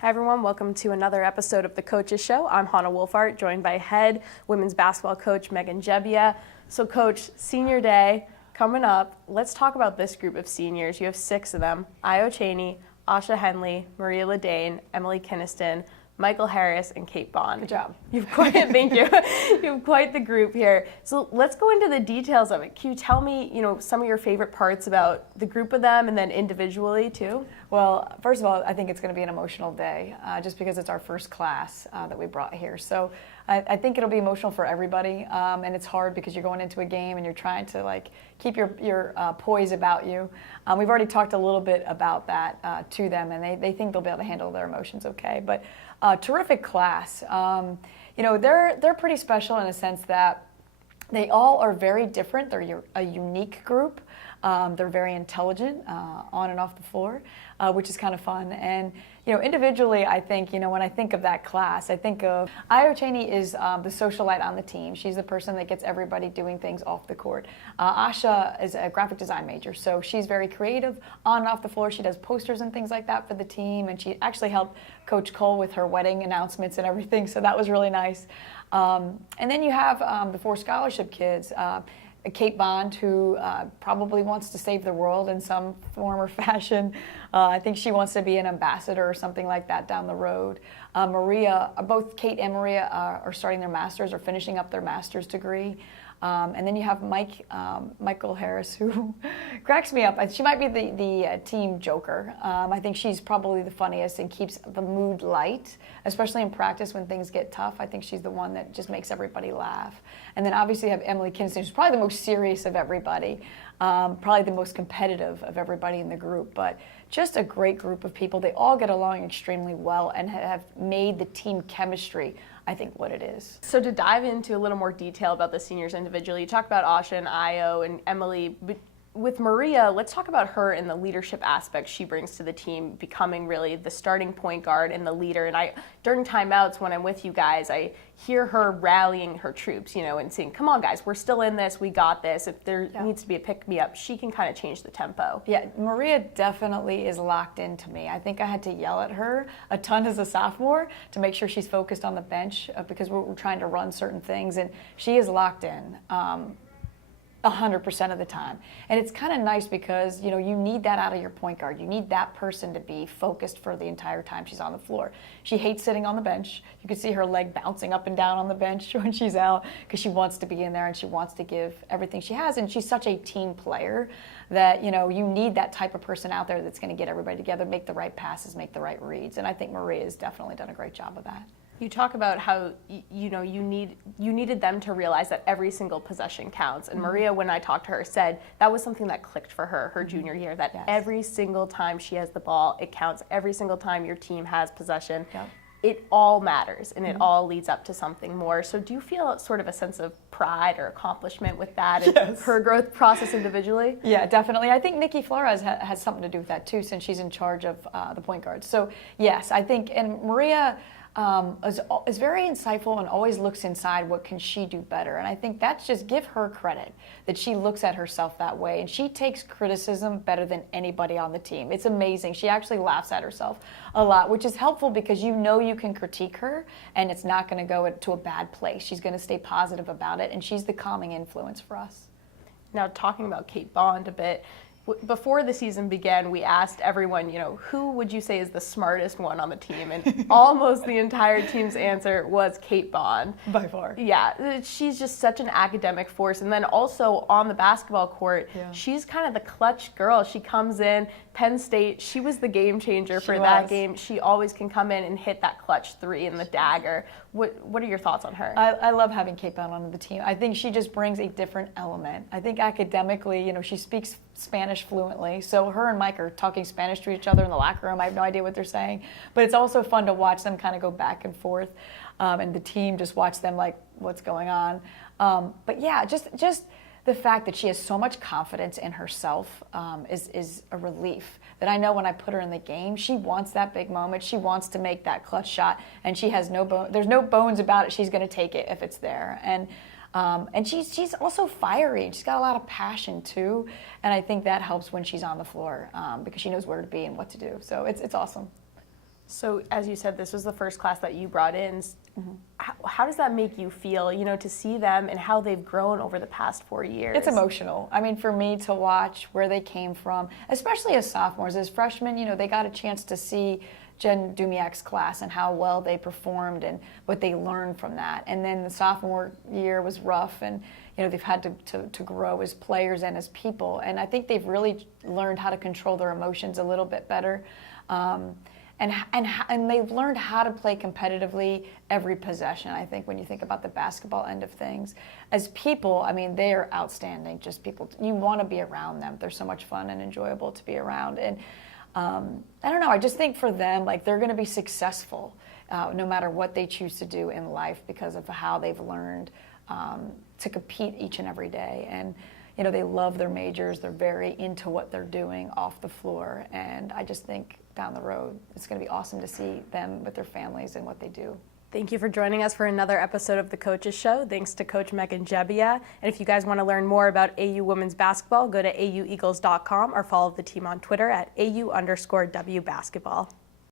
Hi everyone, welcome to another episode of The Coaches Show. I'm Hannah Wolfart, joined by head women's basketball coach Megan Gebbia. So Coach, senior day coming up. Let's talk about this group of seniors. You have 6 of them: Io Cheney, Asha Henley, Maria Ledane, Emily Kinniston, Michael Harris, and Kate Bond. Good job. Thank you. You have quite the group here. So let's go into the details of it. Can you tell me, some of your favorite parts about the group of them and then individually too? Well, first of all, I think it's going to be an emotional day just because it's our first class that we brought here. So I think it'll be emotional for everybody, and it's hard because you're going into a game and you're trying to keep your poise about you. We've already talked a little bit about that to them, and they think they'll be able to handle their emotions okay. But terrific class. They're pretty special in a sense that they all are very different. They're a unique group. They're very intelligent on and off the floor, which is kind of fun. And individually, I think when I think of that class, I think of Io Cheney is the socialite on the team. She's the person that gets everybody doing things off the court. Asha is a graphic design major, so she's very creative on and off the floor. She does posters and things like that for the team, and she actually helped Coach Cole with her wedding announcements and everything. So that was really nice. And then you have the 4 scholarship kids. Kate Bond, who probably wants to save the world in some form or fashion. I think she wants to be an ambassador or something like that down the road. Maria, both Kate and Maria are starting their masters or finishing up their master's degree. And then you have Michael Harris, who cracks me up. She might be the team joker. I think she's probably the funniest and keeps the mood light, especially in practice when things get tough. I think she's the one that just makes everybody laugh. And then obviously you have Emily Kinniston, who's probably the most serious of everybody, probably the most competitive of everybody in the group. But just a great group of people. They all get along extremely well and have made the team chemistry, I think, what it is. So to dive into a little more detail about the seniors individually, you talked about Asha and Io and Emily, but with Maria, let's talk about her and the leadership aspect she brings to the team, becoming really the starting point guard and the leader. And during timeouts when I'm with you guys, I hear her rallying her troops, and saying, come on guys, we're still in this, we got this. If there needs to be a pick-me-up, she can kind of change the tempo. Yeah, Maria definitely is locked into me. I think I had to yell at her a ton as a sophomore to make sure she's focused on the bench because we're trying to run certain things, and she is locked in. 100% of the time. And it's kind of nice because, you need that out of your point guard. You need that person to be focused for the entire time she's on the floor. She hates sitting on the bench. You can see her leg bouncing up and down on the bench when she's out because she wants to be in there and she wants to give everything she has. And she's such a team player that, you need that type of person out there that's going to get everybody together, make the right passes, make the right reads. And I think Maria has definitely done a great job of that. You talk about how you needed them to realize that every single possession counts. And Maria, when I talked to her, said that was something that clicked for her junior year, that every single time she has the ball, it counts. Every single time your team has possession, it all matters and it all leads up to something more. So do you feel sort of a sense of pride or accomplishment with that and her growth process individually? Yeah, definitely. I think Nikki Flores has something to do with that too, since she's in charge of the point guard. So yes, I think, and Maria is very insightful and always looks inside what can she do better. And I think that's just give her credit that she looks at herself that way. And she takes criticism better than anybody on the team. It's amazing. She actually laughs at herself a lot, which is helpful because you can critique her and it's not going to go to a bad place. She's going to stay positive about it, and she's the calming influence for us. Now, talking about Kate Bond a bit, before the season began, we asked everyone, who would you say is the smartest one on the team? And almost the entire team's answer was Kate Bond. By far. Yeah, she's just such an academic force. And then also on the basketball court, she's kind of the clutch girl. She comes in, Penn State, she was the game changer for that game. She always can come in and hit that clutch 3 in the dagger. What are your thoughts on her? I love having Kate Bond on the team. I think she just brings a different element. I think academically, she speaks Spanish fluently. So her and Mike are talking Spanish to each other in the locker room. I have no idea what they're saying. But it's also fun to watch them kind of go back and forth. And the team just watch them like, what's going on? But yeah, just the fact that she has so much confidence in herself is a relief. That I know when I put her in the game, she wants that big moment. She wants to make that clutch shot, and she has there's no bones about it. She's going to take it if it's there. And she's also fiery. She's got a lot of passion too, and I think that helps when she's on the floor because she knows where to be and what to do. So it's awesome. So as you said, this was the first class that you brought in. How does that make you feel, to see them and how they've grown over the past 4 years? It's emotional. I mean, for me to watch where they came from, especially as sophomores, as freshmen, they got a chance to see Jen Dumiak's class and how well they performed and what they learned from that. And then the sophomore year was rough, and they've had to grow as players and as people. And I think they've really learned how to control their emotions a little bit better. And they've learned how to play competitively every possession, I think, when you think about the basketball end of things. As people, I mean, they are outstanding, just people. You want to be around them. They're so much fun and enjoyable to be around. And I don't know, I just think for them, like, they're going to be successful no matter what they choose to do in life because of how they've learned to compete each and every day. And they love their majors. They're very into what they're doing off the floor. And I just think down the road, it's going to be awesome to see them with their families and what they do. Thank you for joining us for another episode of The Coaches Show. Thanks to Coach Megan Gebbia. And if you guys want to learn more about AU women's basketball, go to aueagles.com or follow the team on Twitter at @AU_W basketball.